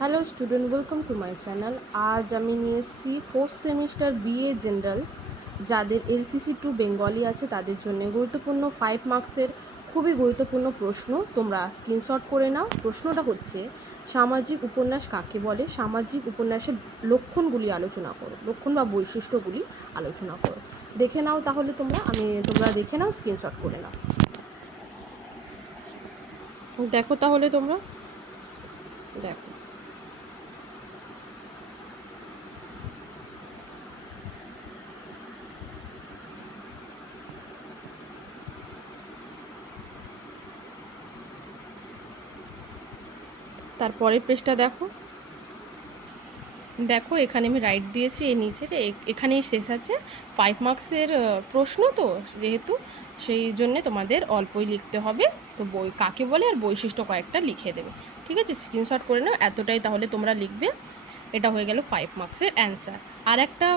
Hello student welcome to my channel আজ আমি নিয়ে এসেছি ফোর্থ সেমিস্টার বিএ জেনারেল যাদের এলসিসি টু বেঙ্গলি আছে, তাদের জন্য গুরুত্বপূর্ণ ফাইভ মার্কসের খুবই গুরুত্বপূর্ণ প্রশ্ন। তোমরা স্ক্রিনশট করে নাও। প্রশ্নটা হচ্ছে, সামাজিক উপন্যাস কাকে বলে? সামাজিক উপন্যাসের লক্ষণগুলি আলোচনা করো। লক্ষণ বা বৈশিষ্ট্যগুলি আলোচনা করো। দেখে নাও তাহলে তোমরা, আমি তোমরা দেখে নাও স্ক্রিনশট করে নাও। দেখো তাহলে তোমরা। দেখো। তারপরের পেজটা দেখো। দেখো, এখানে আমি রাইট দিয়েছি এই নিচের এখানেই শেষ আছে। ফাইভ মার্কসের প্রশ্ন তো, যেহেতু। সেই জন্যে তোমাদের অল্পই লিখতে হবে। তো বই কাকে বলে আর বৈশিষ্ট্য কয়েকটা লিখে দেবে। ঠিক আছে? স্ক্রিনশট করে নাও, এতটাই তাহলে তোমরা লিখবে। এটা হয়ে গেল ফাইভ মার্কসের অ্যান্সার আর একটা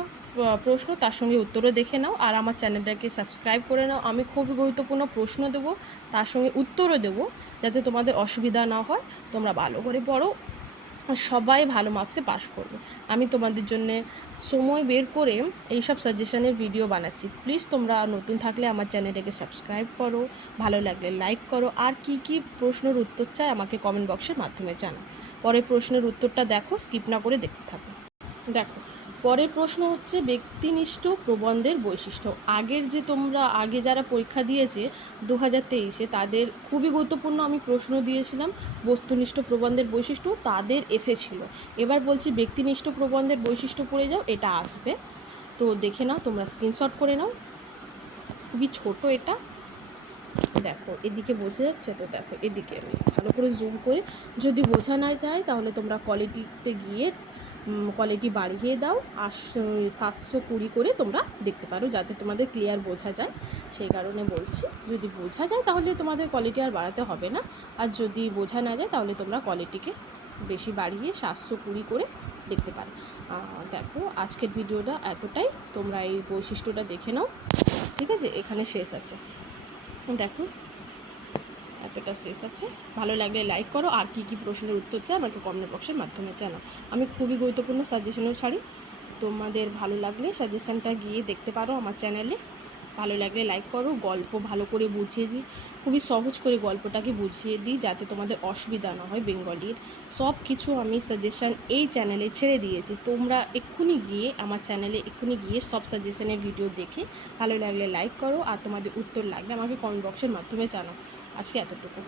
প্রশ্ন, তার সঙ্গে উত্তরও দেখে নাও আর আমার চ্যানেলটাকে সাবস্ক্রাইব করে নাও। আমি খুবই গুরুত্বপূর্ণ প্রশ্ন দেবো, তার সঙ্গে উত্তরও দেবো, যাতে তোমাদের অসুবিধা না হয়। তোমরা ভালো করে পড়ো সবাই ভালো মার্কসে পাশ করবে। আমি তোমাদের জন্য সময় বের করে এইসব সাজেশনের ভিডিও বানাচ্ছি। প্লিজ তোমরা নতুন থাকলে আমার চ্যানেলটাকে সাবস্ক্রাইব করো, ভালো লাগলে লাইক করো, আর কি কি প্রশ্নের উত্তর চাই আমাকে কমেন্ট বক্সের মাধ্যমে জানাও। পরের প্রশ্নের উত্তরটা দেখো স্কিপ না করে দেখতে থাকো। দেখো পরের প্রশ্ন হচ্ছে ব্যক্তিনিষ্ঠ প্রবন্ধের বৈশিষ্ট্য। আগের যে তোমরা, আগে যারা পরীক্ষা দিয়েছে দু হাজার তেইশে তাদের খুবই গুরুত্বপূর্ণ আমি প্রশ্ন দিয়েছিলাম, বস্তুনিষ্ঠ প্রবন্ধের বৈশিষ্ট্য তাদের এসেছিল। এবার বলছি ব্যক্তিনিষ্ঠ প্রবন্ধের বৈশিষ্ট্য পড়ে যাও, এটা আসবে। তো দেখে নাও, তোমরা স্ক্রিনশট করে নাও। খুবই ছোট এটা। দেখো, এদিকে বোঝা যাচ্ছে তো, দেখো, এদিকে আমি ভালো করে জুম করে যদি বোঝা না যায় তাহলে তোমরা কোয়ালিটিতে গিয়ে কোয়ালিটি বাড়িয়ে দাও আর সাতশো কুড়ি করে তোমরা দেখতে পারো যাতে তোমাদের ক্লিয়ার বোঝা যায়। সেই কারণে বলছি, যদি বোঝা যায় তাহলে তোমাদের কোয়ালিটি আর বাড়াতে হবে না। আর যদি বোঝা না যায় তাহলে তোমরা কোয়ালিটিকে বেশি বাড়িয়ে সাতশো কুড়ি করে দেখতে পারো। দেখো, আজকের ভিডিওটা এতটাই। তোমরা এই বৈশিষ্ট্যটা দেখে নাও। ঠিক আছে, এখানে শেষ আছে। দেখো এতটা শেষ আছে, ভালো লাগলে লাইক করো। আর কী কী প্রশ্নের উত্তর চাই, আমাকে কমেন্ট বক্সের মাধ্যমে জানাও। আমি খুবই গুরুত্বপূর্ণ সাজেশনও ছাড়ি। তোমাদের ভালো লাগলে সাজেশনটা গিয়ে দেখতে পারো আমার চ্যানেলে ভালো লাগলে লাইক করো, গল্প ভালো করে বুঝিয়ে দিই। খুবই সহজ করে গল্পটাকে বুঝিয়ে দিই, যাতে তোমাদের অসুবিধা না হয় বেঙ্গলির। সব কিছু আমি সাজেশান এই চ্যানেলে ছেড়ে দিয়েছি। তোমরা এক্ষুনি গিয়ে আমার চ্যানেলে এক্ষুনি গিয়ে সব সাজেশনের ভিডিও দেখে ভালো লাগলে লাইক করো। আর তোমাদের উত্তর লাগলে আমাকে কমেন্ট বক্সের মাধ্যমে জানাও। আজকে এতটুকু।